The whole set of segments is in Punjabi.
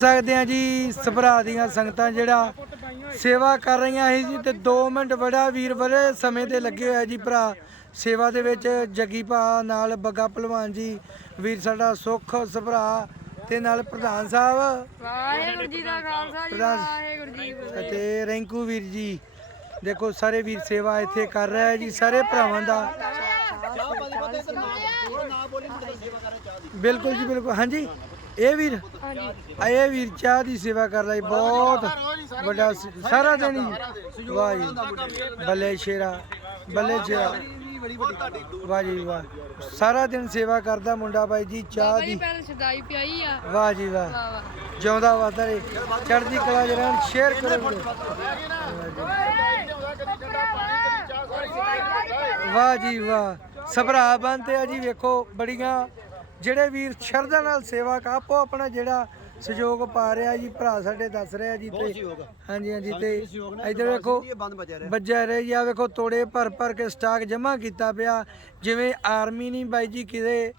ਸਕਦੇ ਆ ਜੀ ਸਭਰਾ ਦੀਆਂ ਸੰਗਤਾਂ ਜਿਹੜਾ ਸੇਵਾ ਕਰ ਰਹੀਆਂ ਸੀ ਜੀ ਤੇ 2 ਮਿੰਟ ਬੜਾ ਵੀਰ ਬੜੇ ਸਮੇਂ ਤੇ ਲੱਗੇ ਹੋਇਆ ਜੀ ਭਰਾ। ਸੇਵਾ ਦੇ ਵਿੱਚ ਜੱਗੀ ਭਾ ਨਾਲ ਬੱਗਾ ਪਹਿਲਵਾਨ ਜੀ ਵੀਰ ਸਾਡਾ ਸੁਖ ਸਭਰਾ ਤੇ ਨਾਲ ਪ੍ਰਧਾਨ ਸਾਹਿਬ। ਵਾਹਿਗੁਰੂ ਜੀ ਦਾ ਖਾਲਸਾ ਜੀ ਪ੍ਰਧਾਨ ਵਾਹਿਗੁਰੂ ਜੀ ਕੀ ਫਤਿਹ। ਅਤੇ ਰਿੰਕੂ ਵੀਰ ਜੀ। ਦੇਖੋ ਸਾਰੇ ਵੀਰ ਸੇਵਾ ਇੱਥੇ ਕਰ ਰਹੇ ਜੀ ਸਾਰੇ ਭਰਾਵਾਂ ਦਾ। ਬਿਲਕੁਲ ਜੀ ਬਿਲਕੁਲ ਹਾਂਜੀ। ਇਹ ਵੀਰ? ਇਹ ਵੀਰ ਚਾਹ ਦੀ ਸੇਵਾ ਕਰ ਰਹੀ ਬਹੁਤ ਵੱਡਾ ਸ- ਸਾਰਾ ਦਿਨ ਹੀ। ਵਾਹ ਜੀ। ਬੱਲੇ ਸ਼ੇਰਾ ਬੱਲੇ ਸ਼ੇਰਾ। ਵਾਹ ਜੀ ਵਾਹ। ਸਾਰਾ ਦਿਨ ਸੇਵਾ ਕਰਦਾ ਮੁੰਡਾ ਬਾਈ ਜੀ ਚਾਹ ਬਾਬਾ ਜੀ ਦੀ। ਪਹਿਲਾਂ ਸਦਾਈ ਪਿਆਈ ਆ। ਵਾਹ ਜੀ ਵਾਹ। ਵਾਹ ਵਾਹ। ਜਿਉਂਦਾ ਵਾਦਾ ਰੇ। ਚੜ੍ਹਦੀ ਕਲਾ ਚ ਰਹਿਣ ਸ਼ੇਅਰ ਕਰੋ। ਵਾਹ ਜੀ ਵਾਹ। ਸਭਰਾ ਬੰਤੇ ਆ ਜੀ ਵੇਖੋ ਬੜੀਆਂ ਜਿਹੜੇ ਵੀਰ ਸ਼ਰਧਾ ਨਾਲ ਸੇਵਾ ਆਪੋ ਆਪਣਾ ਜਿਹੜਾ ਸਹਿਯੋਗ ਪਾ ਰਿਹਾ ਜੀ ਭਰਾ ਸਾਡੇ ਦੱਸ ਰਿਹਾ ਜੀ ਤੇ ਹਾਂਜੀ ਹਾਂਜੀ ਤੇ ਇਧਰ ਵੇਖੋ ਵੱਜਿਆ ਰਿਹਾ। ਜੀ ਆ ਵੇਖੋ ਤੋੜੇ ਭਰ ਭਰ ਕੇ ਸਟਾਕ ਜਮ੍ਹਾਂ ਕੀਤਾ ਪਿਆ। ਜਿਵੇਂ ਆਰਮੀ ਨਹੀਂ ਬਾਈ ਜੀ ਕਿਤੇ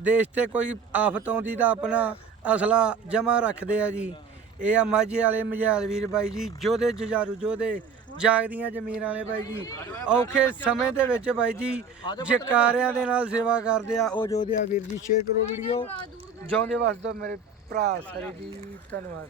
ਦੇਸ਼ ਤੇ ਕੋਈ ਆਫਤ ਆਉਂਦੀ ਤਾਂ ਆਪਣਾ ਅਸਲਾ ਜਮ੍ਹਾਂ ਰੱਖਦੇ ਆ ਜੀ। ਇਹ ਆ ਮਾਝੇ ਵਾਲੇ ਮਝਾਲ ਵੀਰ ਬਾਈ ਜੀ, ਜੋਧੇ ਜਜ਼ਾਰੂ ਜੋਧੇ, ਜਾਗਦੀਆਂ ਜ਼ਮੀਨ ਵਾਲੇ ਬਾਈ ਜੀ। ਔਖੇ ਸਮੇਂ ਦੇ ਵਿੱਚ ਬਾਈ ਜੀ ਜਕਾਰਿਆਂ ਦੇ ਨਾਲ ਸੇਵਾ ਕਰਦੇ ਆ, ਉਹ ਜੋਧੇ ਆ ਵੀਰ ਜੀ ਸ਼ੇਅਰ ਕਰੋ ਵੀਡੀਓ। ਜਿਉਂਦੇ ਵਾਸਤੇ ਮੇਰੇ ਭਰਾ ਸਾਰੇ ਜੀ ਧੰਨਵਾਦ।